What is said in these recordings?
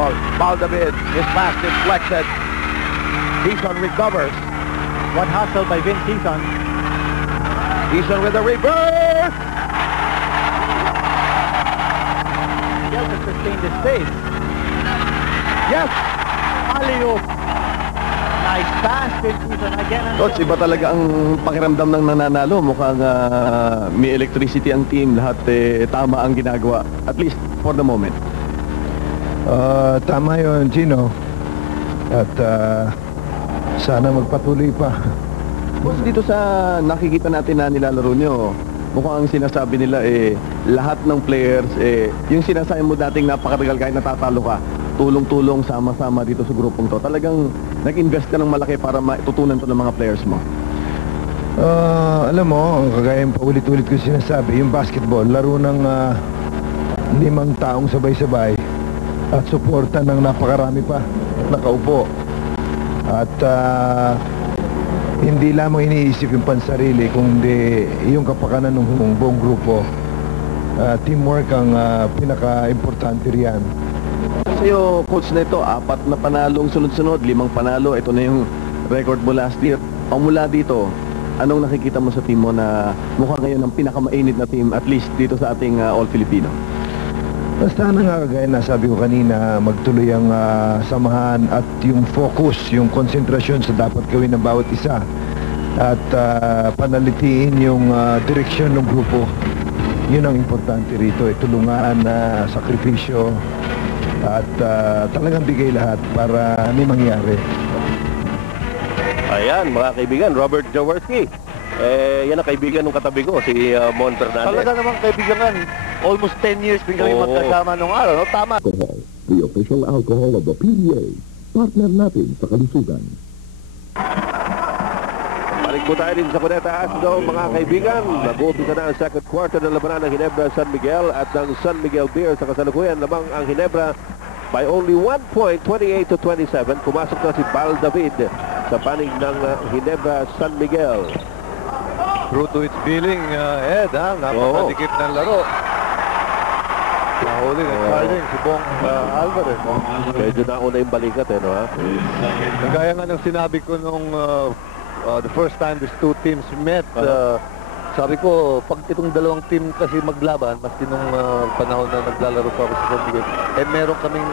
ball. Baldavid, his pass deflected. Eason recovers. What hustle by Vince Eason. Eason with a reverse. Miguel to sustain the space. Yes! Alley-oop. Nice pass, Vince Eason again. Coach, iba talaga ang pakiramdam ng nananalo. Mukhang may electricity ang team. Lahat tama ang ginagawa. At least for the moment. Tama yun, Gino. At sana magpatuloy pa. Coach, dito sa nakikita natin na nilalaro nyo, mukhang ang sinasabi nila lahat ng players, yung sinasabi mo dating napakatagal kahit natatalo ka, tulong-tulong, sama-sama dito sa grupong to. Talagang nag-invest ka ng malaki para maitutunan to ng mga players mo. Alam mo, kagaya yung paulit-ulit ko sinasabi, yung basketball, laro ng 5 taong sabay-sabay at suporta ng napakarami pa nakaupo. At hindi lamang iniisip yung pansarili, kundi yung kapakanan ng buong grupo. Teamwork ang pinaka-importante riyan. Sa'yo, coach, na ito, 4 na panalong sunod-sunod, 5 panalo. Ito na yung record mo last year. Mula dito, anong nakikita mo sa team mo na mukhang ngayon ang pinakamainit na team, at least dito sa ating All-Filipino? Basta na nga, kagaya nasabi ko kanina, magtuloy ang samahan at yung focus, yung konsentrasyon sa dapat gawin ng bawat isa. At panalitiin yung direksyon ng grupo. Yun ang importante rito, tulungan, sakripisyo, at talagang bigay lahat para may mangyari. Ayan, mga kaibigan, Robert Jaworski. Yan ang kaibigan ng katabi ko, si Mon Fernandez. Talaga naman kaibigan, almost 10 years din kami magkasama nung araw. No? Tama. Alcohol, the official alcohol of the PBA. Partner natin sa kalusugan. Balik po tayo din sa Cuneta Astro, mga kaibigan. Nag-uumpisa na ang second quarter ng labanan ng Ginebra San Miguel at ng San Miguel Beer sa kasalukuyan. Lamang ang Ginebra by only 1 point, 28-27. Pumasok na si Bal David sa panig ng Ginebra San Miguel. True to its billing, Ed, ha? Napakadikip ng laro. Nahuli ng charging si Bong Alvarez. Medyo nauna yung balikat, no, ha? Kagaya nga ng sinabi ko nung the first time these two teams met, sabi ko, pag itong dalawang team kasi maglaban, maski nung panahon na naglalaro pa ako sa San Miguel, meron kaming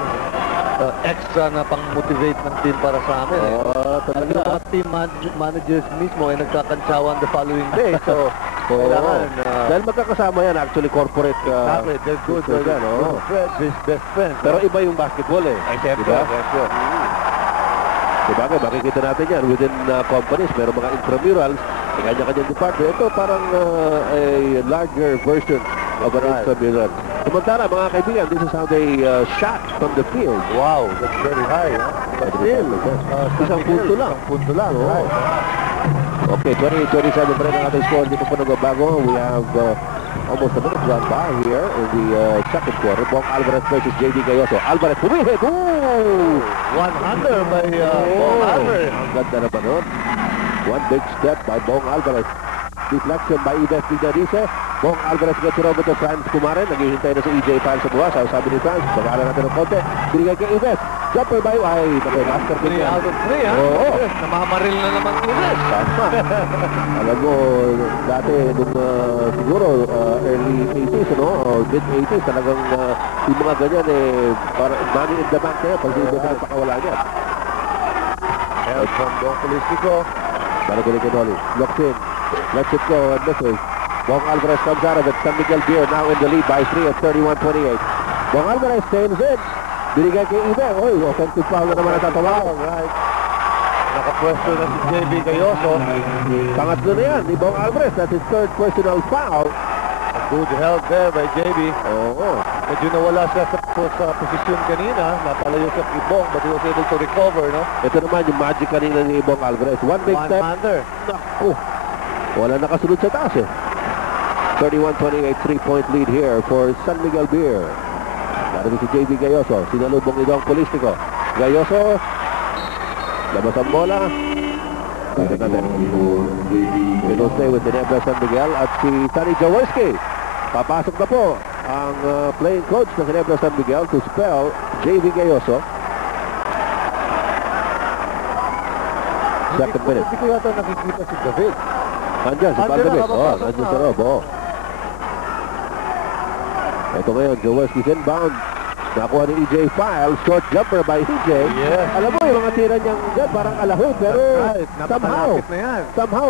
extra na pang-motivate ng team para sa amin. Talaga, mga team managers mismo ay nagkakantsawan the following day. So, kailangan... dahil magkakasama yan, actually corporate... exactly, they're good. They're best friends. Pero iba yung basketball, Ay, siyempre. Diba? Makikita natin yan within companies, meron mga intramurals, kanya-kanyang department. Ito parang a larger version of an intramural. Samantala, mga kaibigan, this is how they shot from the field. Wow, that's very high, huh? But still, isang punto lang. Punto lang, right. Okay, 20-27 pa rin ang ating score. Hindi pa nagbabago. We have almost a minute gone by here in the second quarter. Bong Alvarez versus J.D. Gayoso. Alvarez, pumihit! Ooh! One-hander by Bong Alvarez. Ang ganda naman nun. One big step by Bong Alvarez. Deflection by Ives Vignanice. Bong Alvarez gets it over to Franz Kumaren. Naghihintay na si EJ para sa buwas. Sabi ni Franz, pag-aala natin ng konti. Binigay kay Ives. Jumper by master 3 out of 3, ha? Oo. Namamaril na naman Ives. Tama. Alam mo, dati nung siguro early 80s, no? Or mid-80s, talagang yung mga ganyan para money in the bank kaya pag hindi ba napakawala niya. Help from Bong Polistico. Balik kay Dolly. Looks in. Lets it go and misses. Bong Alvarez comes out of it. San Miguel Beer now in the lead by 3 at 31-28. Bong Alvarez stays in. Binigay kay Ibe. Oy, offensive foul na naman natatawag. Right. Nakapwesto na si J.B. Gayoso. Pangatlo na yan ni Bong Alvarez. That's his third personal foul. A good help there by J.B. Oo. Medyo nawala siya sa posisyon kanina. Napalayo sa Bong, but he was able to recover, no? Ito naman yung magic kanina ni Bong Alvarez. One big step. One-hander. Naku. Wala nakasunod sa taas 31-28, 3-point lead here for San Miguel Beer. Darating si J.B. Gayoso. Sinalubong ito ang Polistico. Gayoso. Labas ang bola. Kaya natin. It will stay with Ginebra San Miguel at si Sonny Jaworski. Papasok na po ang playing coach ng Ginebra San Miguel to spell J.V. Gayoso. Second minute. Hindi ko yata nakikita si David. Andyan, si Andyan, David. nakapasok Andyan na. sa loob. Ito ngayon, Jaworski's inbound. Nakuha ni EJ File. Short jumper by EJ. Yes. Alam mo, yung mga tira niyang dyan, parang alahod. Pero Right. somehow, Napakalapit na yan. somehow,